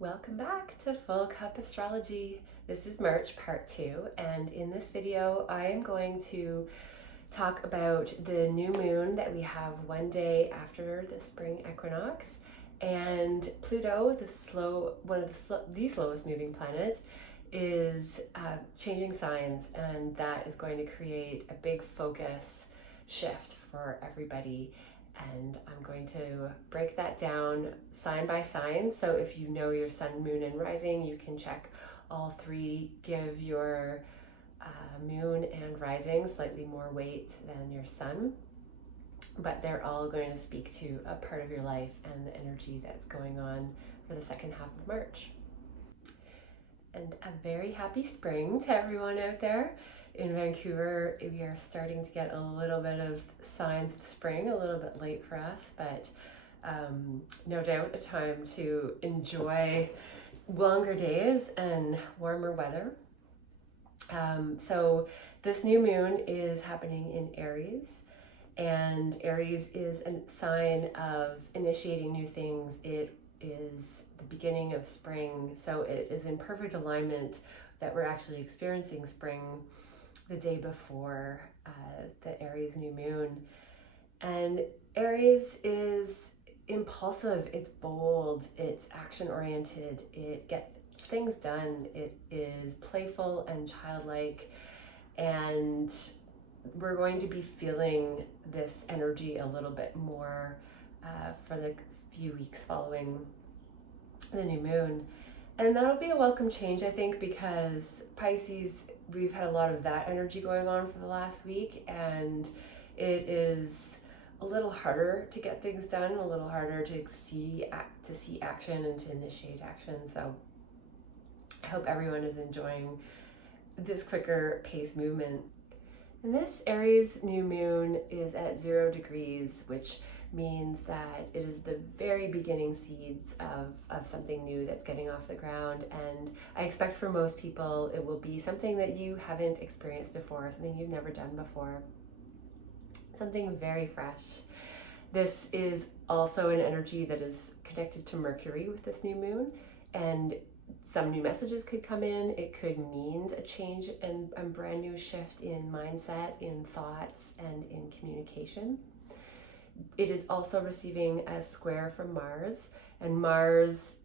Welcome back to Full Cup Astrology. This is March part 2, and in this video I am going to talk about the new moon that we have one day after the spring equinox, and Pluto, the slowest moving planet, is changing signs, and that is going to create a big focus shift for everybody. And I'm going to break that down sign by sign. So if you know your sun, moon, and rising, you can check all three. Give your moon and rising slightly more weight than your sun, but they're all going to speak to a part of your life and the energy that's going on for the second half of March. And a very happy spring to everyone out there. In Vancouver, we are starting to get a little bit of signs of spring, a little bit late for us, but no doubt a time to enjoy longer days and warmer weather. So this new moon is happening in Aries, and Aries is a sign of initiating new things. It is the beginning of spring, so it is in perfect alignment that we're actually experiencing spring the day before the Aries new moon. And Aries is impulsive, it's bold, it's action oriented, it gets things done, it is playful and childlike, and we're going to be feeling this energy a little bit more for the few weeks following the new moon. And that'll be a welcome change, I think, because Pisces, we've had a lot of that energy going on for the last week, and it is a little harder to get things done, a little harder to see action and to initiate action. So I hope everyone is enjoying this quicker pace movement. And this Aries new moon is at 0 degrees, which means that it is the very beginning seeds of something new that's getting off the ground. And I expect for most people it will be something that you haven't experienced before, something you've never done before, something very fresh. This is also an energy that is connected to Mercury with this new moon, and some new messages could come in. It could mean a change and a brand new shift in mindset, in thoughts, and in communication. It is also receiving a square from Mars, and Mars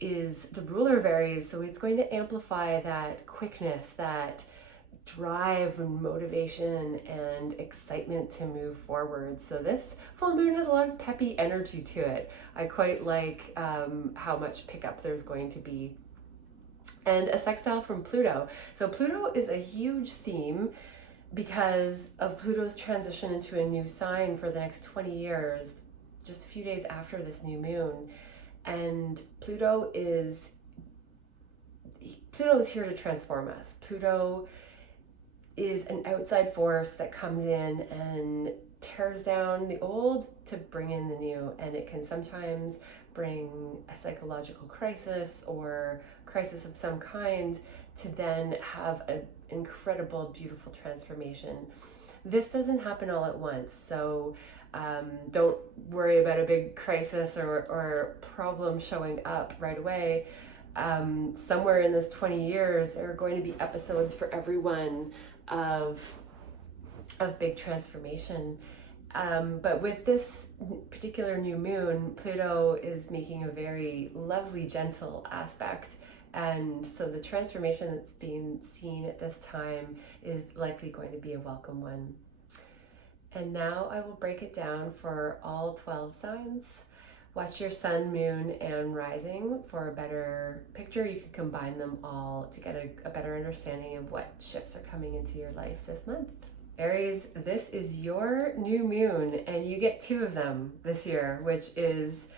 is the ruler of Aries, so it's going to amplify that quickness, that drive and motivation and excitement to move forward. So this full moon has a lot of peppy energy to it. I quite like how much pickup there's going to be. And a sextile from Pluto. So Pluto is a huge theme because of Pluto's transition into a new sign for the next 20 years, just a few days after this new moon. And Pluto is here to transform us. Pluto is an outside force that comes in and tears down the old to bring in the new, and it can sometimes bring a psychological crisis or crisis of some kind to then have an incredible, beautiful transformation. This doesn't happen all at once, so don't worry about a big crisis or problem showing up right away. Somewhere in this 20 years, there are going to be episodes for everyone of big transformation. But with this particular new moon, Pluto is making a very lovely, gentle aspect. And so the transformation that's being seen at this time is likely going to be a welcome one. And now I will break it down for all 12 signs. Watch your sun, moon, and rising for a better picture. You can combine them all to get a better understanding of what shifts are coming into your life this month. Aries, this is your new moon, and you get 2 of them this year, which is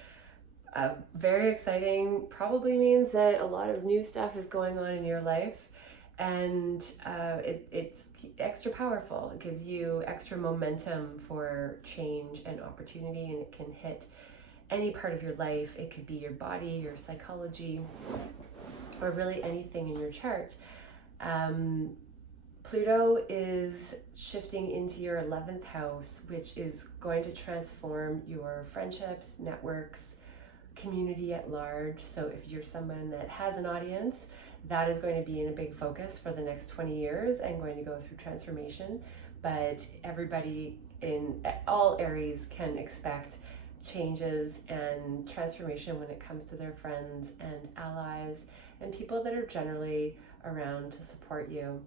very exciting. Probably means that a lot of new stuff is going on in your life, and it's extra powerful. It gives you extra momentum for change and opportunity, and it can hit any part of your life. It could be your body, your psychology, or really anything in your chart. Pluto is shifting into your 11th house, which is going to transform your friendships, networks, community at large. So if you're someone that has an audience, that is going to be in a big focus for the next 20 years and going to go through transformation. But everybody in all Aries can expect changes and transformation when it comes to their friends and allies and people that are generally around to support you.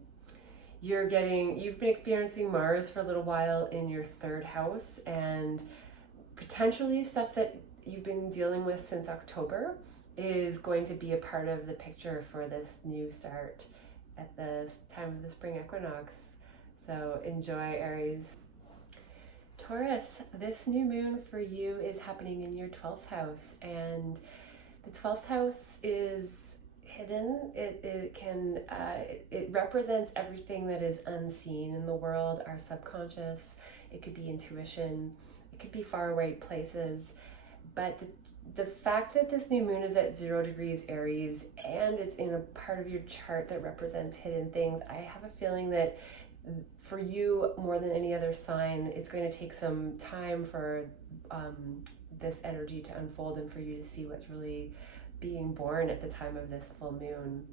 You've been experiencing Mars for a little while in your 3rd house, and potentially stuff that you've been dealing with since October is going to be a part of the picture for this new start at the time of the spring equinox. So enjoy, Aries. Taurus, this new moon for you is happening in your 12th house, and the 12th house is hidden. It represents everything that is unseen in the world, our subconscious. It could be intuition, it could be faraway places, but the fact that this new moon is at 0 degrees Aries and it's in a part of your chart that represents hidden things, I have a feeling that for you, more than any other sign, it's going to take some time for this energy to unfold and for you to see what's really being born at the time of this full moon.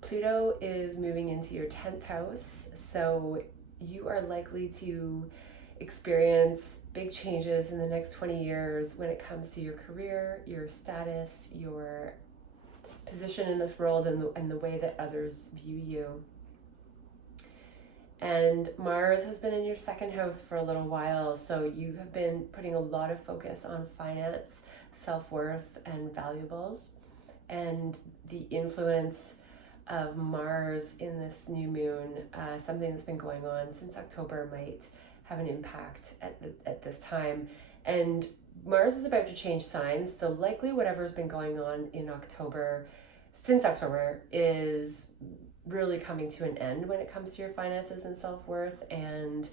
Pluto is moving into your 10th house, so you are likely to experience big changes in the next 20 years when it comes to your career, your status, your position in this world, and the way that others view you. And Mars has been in your 2nd house for a little while, so you have been putting a lot of focus on finance, self-worth, and valuables. And the influence of Mars in this new moon, something that's been going on since October, might have an impact at this time. And Mars is about to change signs, so likely whatever's been going on in since October is really coming to an end when it comes to your finances and self-worth, and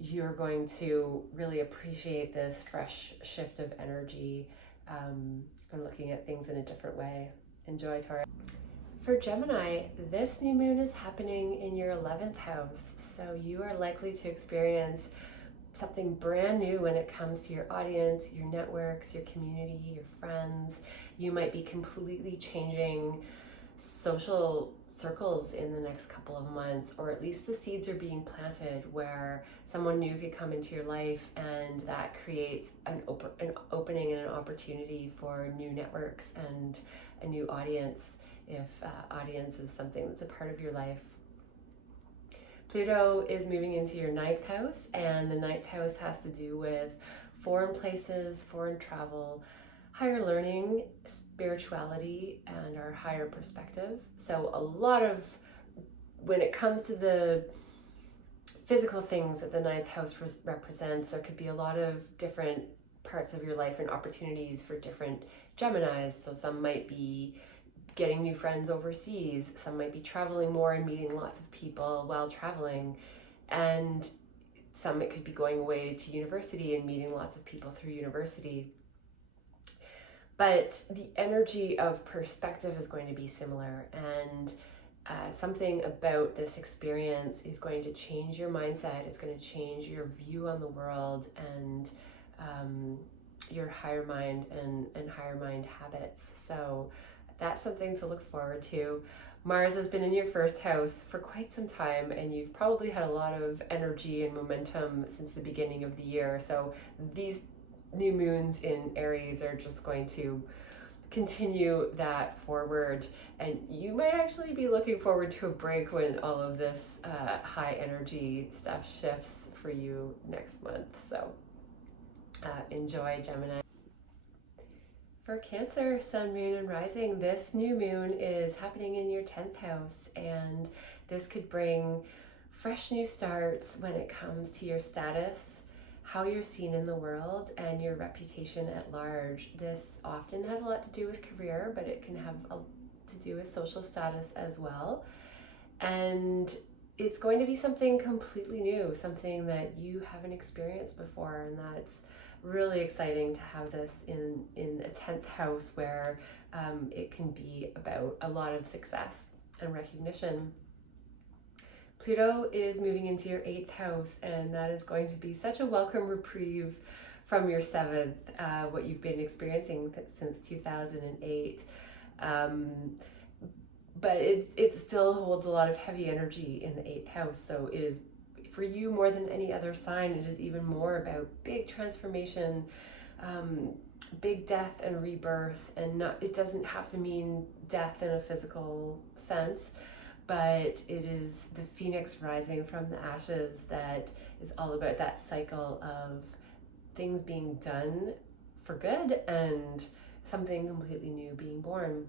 you're going to really appreciate this fresh shift of energy and looking at things in a different way. Enjoy, Taurus. For Gemini, this new moon is happening in your 11th house, so you are likely to experience something brand new when it comes to your audience, your networks, your community, your friends. You might be completely changing social circles in the next couple of months, or at least the seeds are being planted where someone new could come into your life, and that creates an opening and an opportunity for new networks and a new audience, if audience is something that's a part of your life. Pluto is moving into your 9th house, and the 9th house has to do with foreign places, foreign travel, higher learning, spirituality, and our higher perspective. So a lot of, when it comes to the physical things that the 9th house represents, there could be a lot of different parts of your life and opportunities for different Geminis. So some might be getting new friends overseas, some might be traveling more and meeting lots of people while traveling, and some it could be going away to university and meeting lots of people through university. But the energy of perspective is going to be similar, and something about this experience is going to change your mindset. It's going to change your view on the world and your higher mind and higher mind habits. So that's something to look forward to. Mars has been in your 1st house for quite some time, and you've probably had a lot of energy and momentum since the beginning of the year. So these new moons in Aries are just going to continue that forward, and you might actually be looking forward to a break when all of this high energy stuff shifts for you next month. So enjoy, Gemini. For Cancer, Sun, Moon, and Rising, this new moon is happening in your 10th house, and this could bring fresh new starts when it comes to your status, how you're seen in the world, and your reputation at large. This often has a lot to do with career, but it can have to do with social status as well. And it's going to be something completely new, something that you haven't experienced before, and that's really exciting to have this in a 10th house where it can be about a lot of success and recognition. Pluto is moving into your 8th house, and that is going to be such a welcome reprieve from your seventh, what you've been experiencing since 2008. But it still holds a lot of heavy energy in the eighth house. So it is, for you more than any other sign, it is even more about big transformation, big death and rebirth. And not, it doesn't have to mean death in a physical sense, but it is the phoenix rising from the ashes that is all about that cycle of things being done for good and something completely new being born.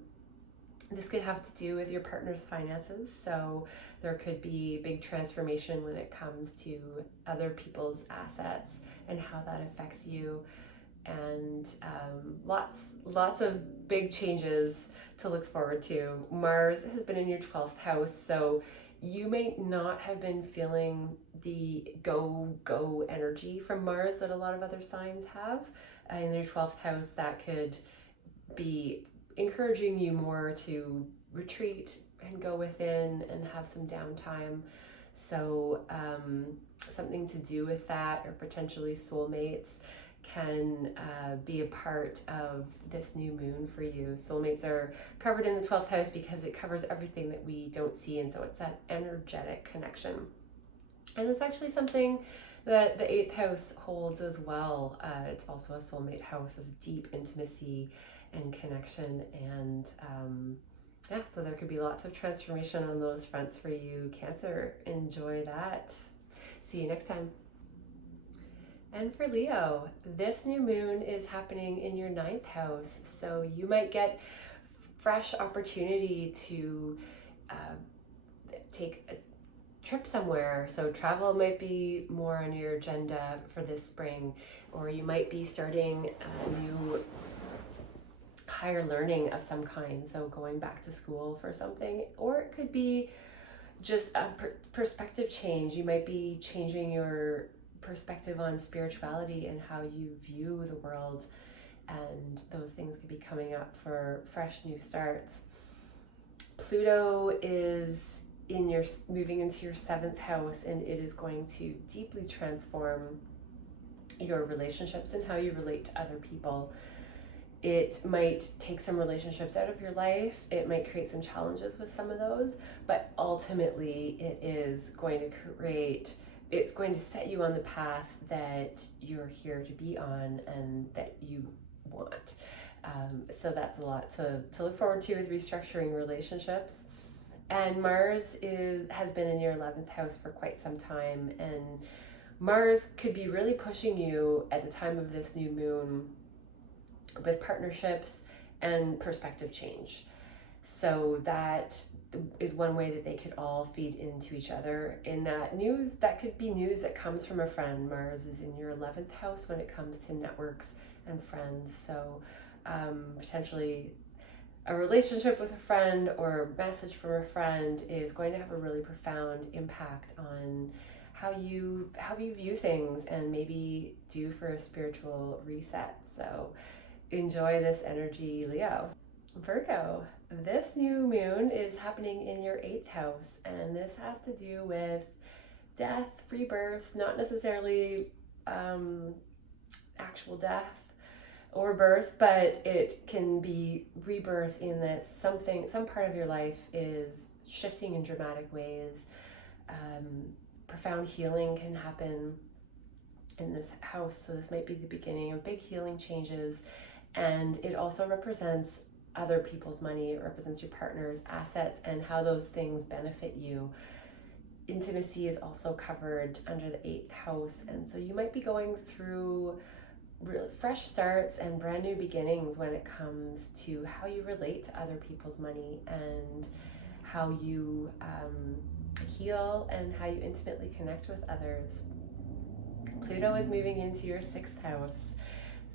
This could have to do with your partner's finances, so there could be big transformation when it comes to other people's assets and how that affects you, and lots of big changes to look forward to. Mars has been in your 12th house, so you may not have been feeling the go energy from Mars that a lot of other signs have. In their 12th house, that could be encouraging you more to retreat and go within and have some downtime. So something to do with that, or potentially soulmates, can be a part of this new moon for you. Soulmates are covered in the 12th house because it covers everything that we don't see, and so it's that energetic connection. And it's actually something that the 8th house holds as well. It's also a soulmate house of deep intimacy and connection, and so there could be lots of transformation on those fronts for you, Cancer. Enjoy that. See you next time. And for Leo, this new moon is happening in your 9th house, so you might get fresh opportunity to take a trip somewhere. So travel might be more on your agenda for this spring, or you might be starting a new higher learning of some kind, so going back to school for something, or it could be just a perspective change. You might be changing your perspective on spirituality and how you view the world, and those things could be coming up for fresh new starts. Pluto is moving into your 7th house, and it is going to deeply transform your relationships and how you relate to other people. It might take some relationships out of your life. It might create some challenges with some of those, but ultimately it's going to set you on the path that you're here to be on and that you want. So that's a lot to look forward to with restructuring relationships. And Mars has been in your 11th house for quite some time, and Mars could be really pushing you at the time of this new moon with partnerships and perspective change. So that is one way that they could all feed into each other. In that could be news that comes from a friend. Mars is in your 11th house when it comes to networks and friends. So potentially a relationship with a friend or a message from a friend is going to have a really profound impact on how you view things, and maybe due for a spiritual reset. So enjoy this energy, Leo. Virgo, this new moon is happening in your 8th house, and this has to do with death, rebirth, not necessarily actual death or birth, but it can be rebirth in that some part of your life is shifting in dramatic ways. Profound healing can happen in this house, so this might be the beginning of big healing changes. And it also represents other people's money. It represents your partner's assets and how those things benefit you. Intimacy is also covered under the 8th house, and so you might be going through really fresh starts and brand new beginnings when it comes to how you relate to other people's money, and how you heal, and how you intimately connect with others. Pluto is moving into your 6th house.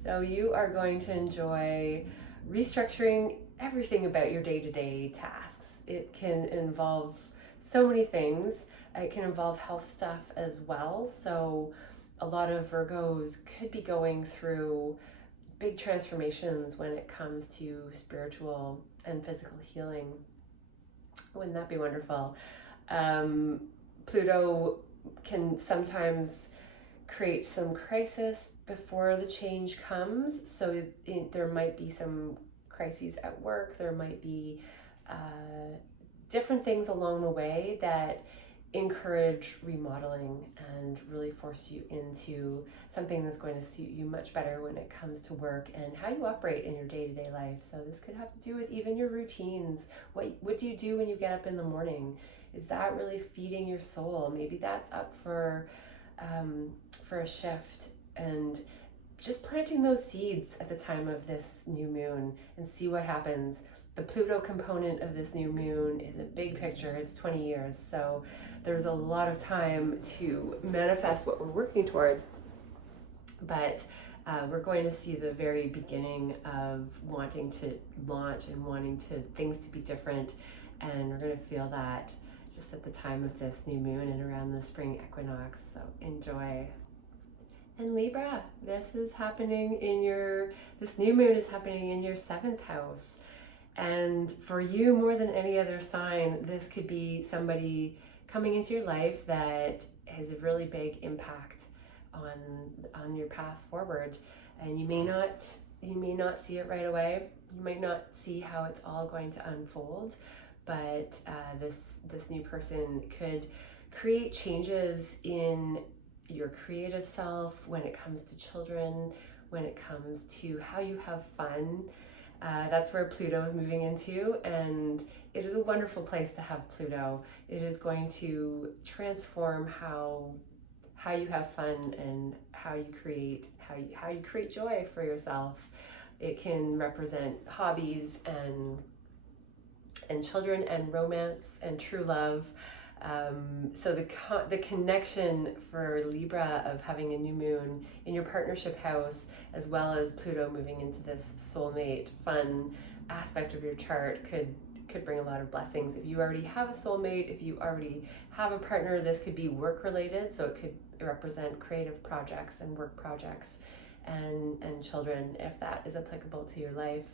So you are going to enjoy restructuring everything about your day-to-day tasks. It can involve so many things. It can involve health stuff as well. So a lot of Virgos could be going through big transformations when it comes to spiritual and physical healing. Wouldn't that be wonderful? Pluto can sometimes create some crisis before the change comes. So there might be some crises at work, there might be different things along the way that encourage remodeling and really force you into something that's going to suit you much better when it comes to work and how you operate in your day-to-day life. So this could have to do with even your routines. What do you do when you get up in the morning? Is that really feeding your soul? Maybe that's up for a shift, and just planting those seeds at the time of this new moon and see what happens. The Pluto component of this new moon is a big picture. It's 20 years, so there's a lot of time to manifest what we're working towards. But we're going to see the very beginning of wanting to launch and wanting things to be different, and we're going to feel that just at the time of this new moon and around the spring equinox. So enjoy. And Libra, this new moon is happening in your 7th house. And for you, more than any other sign, this could be somebody coming into your life that has a really big impact on your path forward. And you may not see it right away. You might not see how it's all going to unfold, but this new person could create changes in your creative self when it comes to children, when it comes to how you have fun. That's where Pluto is moving into, and it is a wonderful place to have Pluto. It is going to transform how you have fun and how you create joy for yourself. It can represent hobbies and children and romance and true love. So the connection for Libra of having a new moon in your partnership house, as well as Pluto moving into this soulmate fun aspect of your chart, could bring a lot of blessings. If you already have a soulmate, if you already have a partner, this could be work related, so it could represent creative projects and work projects and children, if that is applicable to your life.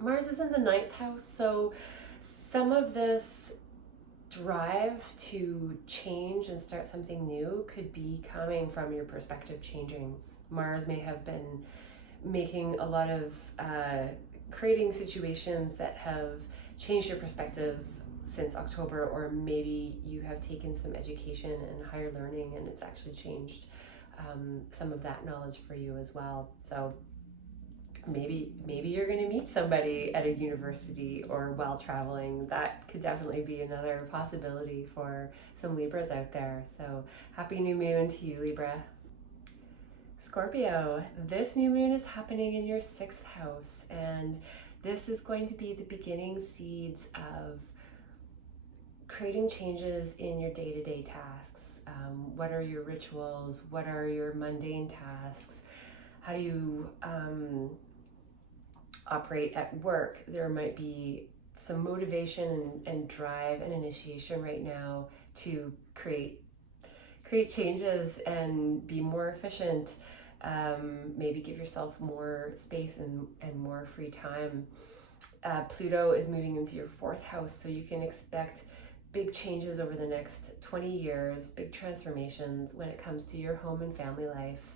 Mars is in the 9th house, so some of this drive to change and start something new could be coming from your perspective changing. Mars may have been making a lot of creating situations that have changed your perspective since October, or maybe you have taken some education and higher learning and it's actually changed some of that knowledge for you as well. So maybe you're going to meet somebody at a university or while traveling. That could definitely be another possibility for some Libras out there. So happy new moon to you, Libra. Scorpio, this new moon is happening in your 6th house, and this is going to be the beginning seeds of creating changes in your day-to-day tasks. What are your rituals? What are your mundane tasks? How do you operate at work? There might be some motivation and drive and initiation right now to create changes and be more efficient. Maybe give yourself more space and more free time. Pluto is moving into your 4th house, so you can expect big changes over the next 20 years, big transformations when it comes to your home and family life.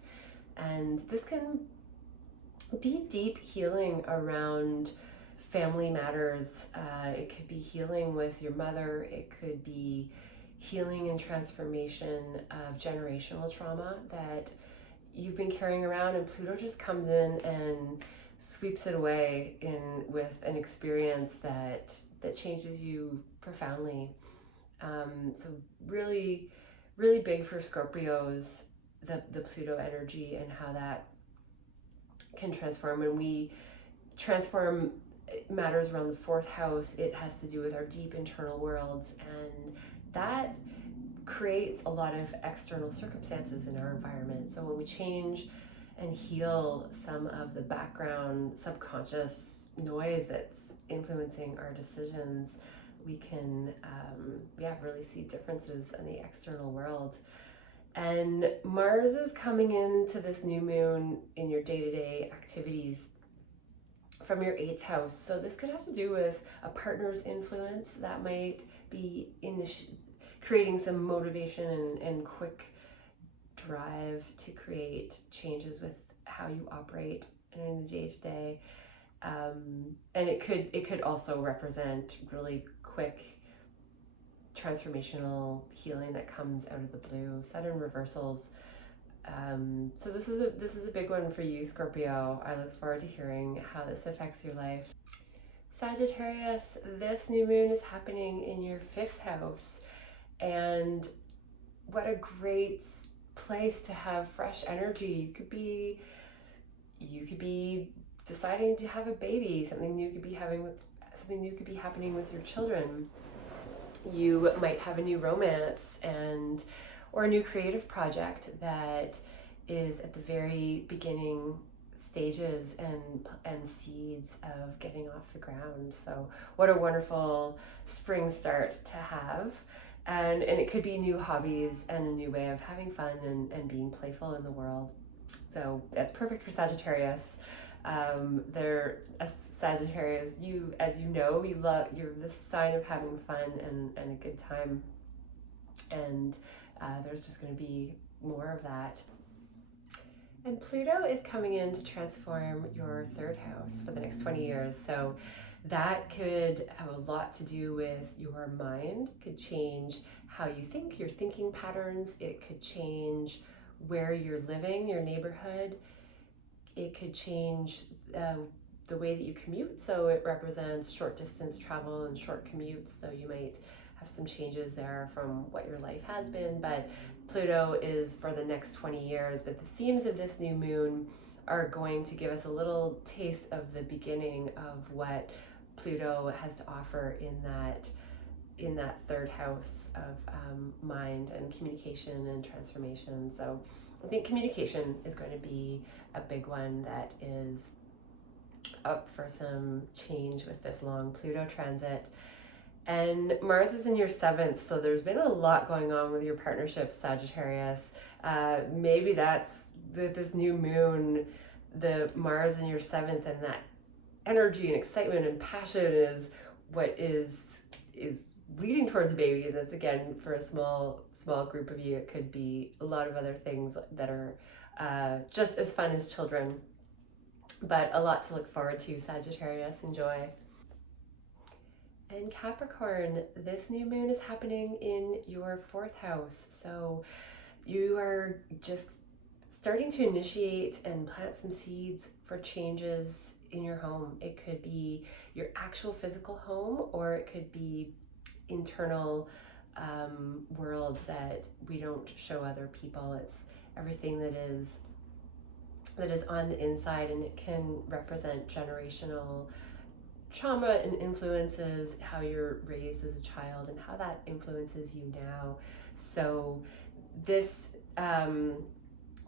And this can be deep healing around family matters. It could be healing with your mother. It could be healing and transformation of generational trauma that you've been carrying around, and Pluto just comes in and sweeps it away with an experience that changes you profoundly. So really, really big for Scorpios, the Pluto energy and how that can transform. When we transform matters around the 4th house, it has to do with our deep internal worlds, and that creates a lot of external circumstances in our environment. So when we change and heal some of the background subconscious noise that's influencing our decisions, we can really see differences in the external world. And Mars is coming into this new moon in your day-to-day activities from your 8th house. So this could have to do with a partner's influence that might be in creating some motivation and quick drive to create changes with how you operate in the day-to-day. And it could also represent really quick transformational healing that comes out of the blue. Saturn reversals. So this is a big one for you, Scorpio. I look forward to hearing how this affects your life. Sagittarius, this new moon is happening in your 5th house, and what a great place to have fresh energy. You could be deciding to have a baby. Something new could be happening with your children. You might have a new romance or a new creative project that is at the very beginning stages and seeds of getting off the ground. So what a wonderful spring start to have. And it could be new hobbies and a new way of having fun and being playful in the world. So that's perfect for Sagittarius. Sagittarius, you're the sign of having fun and a good time. And there's just going to be more of that. And Pluto is coming in to transform your 3rd house for the next 20 years. So that could have a lot to do with your mind. It could change how you think, your thinking patterns. It could change where you're living, your neighborhood. It could change the way that you commute. So it represents short distance travel and short commutes. So you might have some changes there from what your life has been. But Pluto is for the next 20 years. But the themes of this new moon are going to give us a little taste of the beginning of what Pluto has to offer in that 3rd house of mind and communication and transformation. So I think communication is going to be a big one that is up for some change with this long Pluto transit. And Mars is in your 7th, so there's been a lot going on with your partnership, Sagittarius. Maybe that's this new moon, the Mars in your 7th, and that energy and excitement and passion is what is leading towards a baby. And that's, again, for a small group of you, it could be a lot of other things that are just as fun as children, but a lot to look forward to, Sagittarius. Enjoy. And Capricorn, this new moon is happening in your 4th house. So you are just starting to initiate and plant some seeds for changes in your home. It could be your actual physical home, or it could be internal world that we don't show other people. It's everything that is on the inside, and it can represent generational trauma and influences, how you're raised as a child and how that influences you now. So this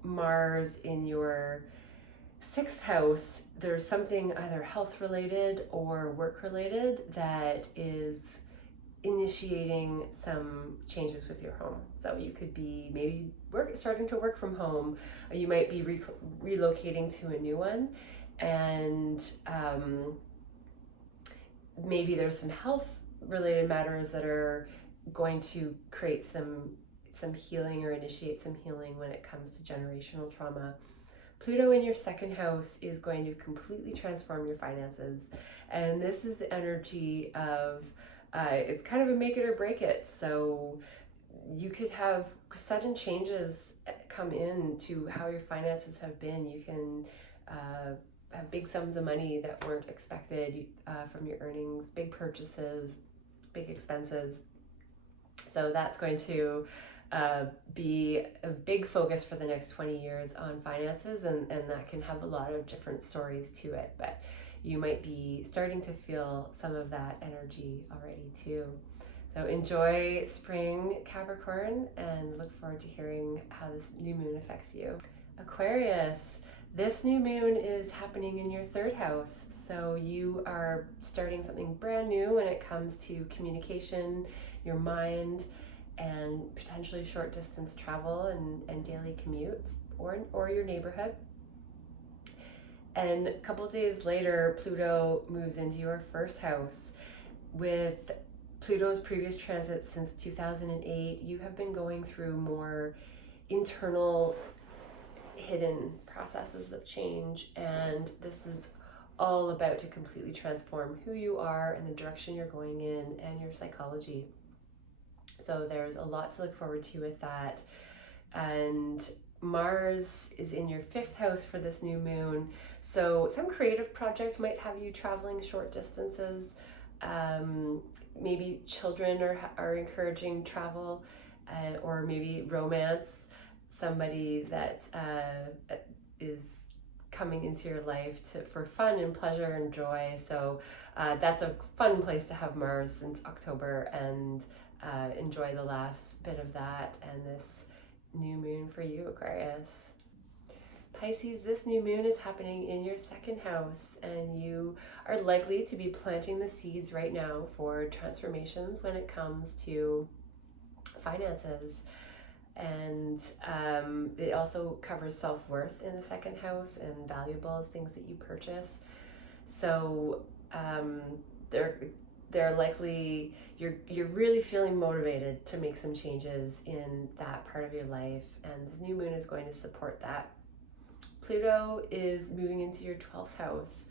Mars in your 6th house, there's something either health related or work related that is initiating some changes with your home. So you could be maybe starting to work from home, or you might be relocating to a new one, and maybe there's some health related matters that are going to create some healing or initiate some healing when it comes to generational trauma. Pluto in your 2nd house is going to completely transform your finances, and this is the energy of it's kind of a make it or break it. So you could have sudden changes come in to how your finances have been. You can have big sums of money that weren't expected from your earnings, big purchases, big expenses. So that's going to be a big focus for the next 20 years on finances, and that can have a lot of different stories to it, but you might be starting to feel some of that energy already too. So enjoy spring, Capricorn, and look forward to hearing how this new moon affects you. Aquarius, this new moon is happening in your 3rd house, so you are starting something brand new when it comes to communication, your mind, and potentially short distance travel and daily commutes, or your neighborhood. And a couple of days later, Pluto moves into your 1st house. With Pluto's previous transit since 2008, you have been going through more internal hidden processes of change, and this is all about to completely transform who you are and the direction you're going in and your psychology. So there's a lot to look forward to with that. And Mars is in your 5th house for this new moon. So some creative project might have you traveling short distances. Maybe children are encouraging travel, or maybe romance. Somebody that is coming into your life for fun and pleasure and joy. So that's a fun place to have Mars since October, and enjoy the last bit of that and this new moon for you, Aquarius. Pisces, this new moon is happening in your 2nd house, and you are likely to be planting the seeds right now for transformations when it comes to finances. And it also covers self-worth in the 2nd house and valuables, things that you purchase. So they're likely, you're really feeling motivated to make some changes in that part of your life, and this new moon is going to support that. Pluto is moving into your 12th house.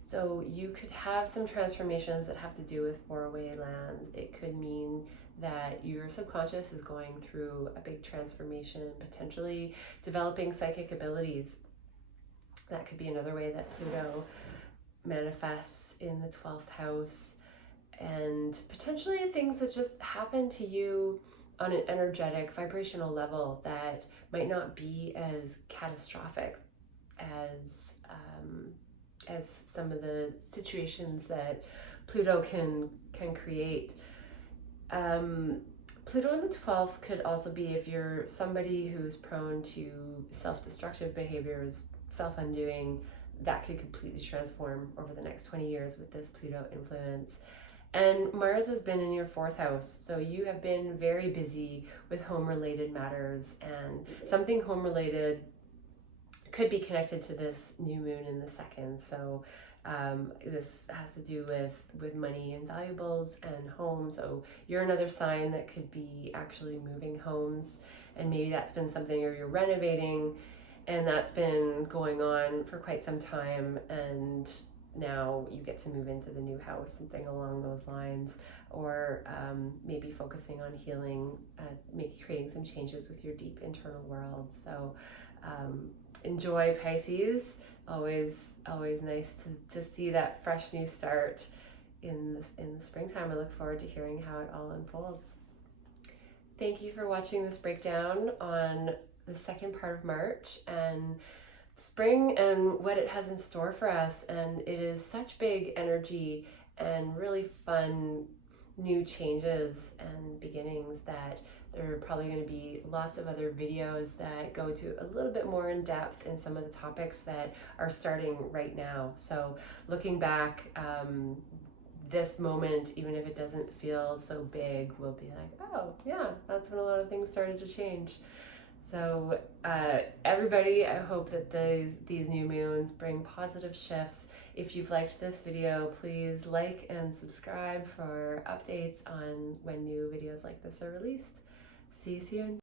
So you could have some transformations that have to do with faraway lands. It could mean that your subconscious is going through a big transformation, potentially developing psychic abilities. That could be another way that Pluto manifests in the 12th house. And potentially things that just happen to you on an energetic, vibrational level that might not be as catastrophic as some of the situations that Pluto can create. Pluto in the 12th could also be if you're somebody who's prone to self-destructive behaviors, self-undoing. That could completely transform over the next 20 years with this Pluto influence. And Mars has been in your 4th house, so you have been very busy with home-related matters, and something home-related could be connected to this new moon in the 2nd. So this has to do with money and valuables and home. So you're another sign that could be actually moving homes, and maybe that's been something, or you're renovating, and that's been going on for quite some time, and now you get to move into the new house, something along those lines. Or maybe focusing on healing, creating some changes with your deep internal world. So enjoy, Pisces. Always nice to see that fresh new start in the springtime. I look forward to hearing how it all unfolds. Thank you for watching this breakdown on the 2nd part of March and spring and what it has in store for us. And it is such big energy and really fun new changes and beginnings that there are probably going to be lots of other videos that go to a little bit more in depth in some of the topics that are starting right now. So looking back, this moment, even if it doesn't feel so big, we'll be like, oh yeah, that's when a lot of things started to change. So everybody, I hope that these new moons bring positive shifts. If you've liked this video, please like and subscribe for updates on when new videos like this are released. See you soon.